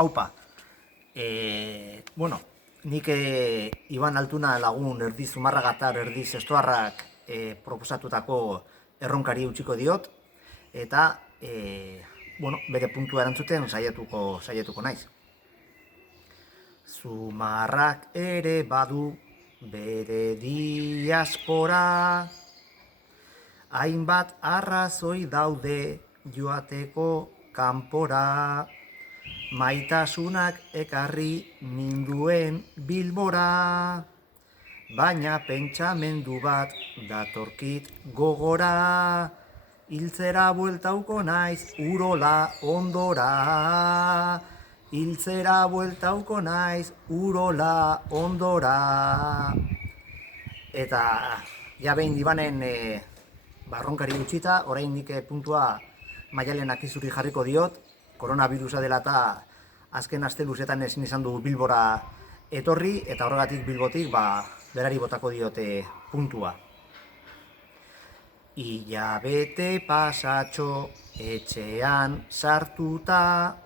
Aupa, bueno, nik Iban Altuna lagun erdi Zumarragatar, erdi Zestoarrak proposatutako erronkari utziko diot, eta bueno, bere puntua erantzuten saiatuko naiz. Zumarrak ere badu bere diaspora, hainbat arrazoi daude joateko kanpora, maitasunak ekarri ninduen Bilbora, baina pentsamendu bat datorkit gogora, hiltzera bueltauko naiz Urola ondora, hiltzera bueltauko naiz Urola ondora. Eta ja behin Ibanen barronkari utzita, orain nik puntua Maialen Akizuri jarriko diot, koronavirusa dela eta azken aste luzetan ezin izan du Bilbora etorri, eta horregatik Bilbotik berari botako diote puntua. Ilabete pasatxo etxean sartuta,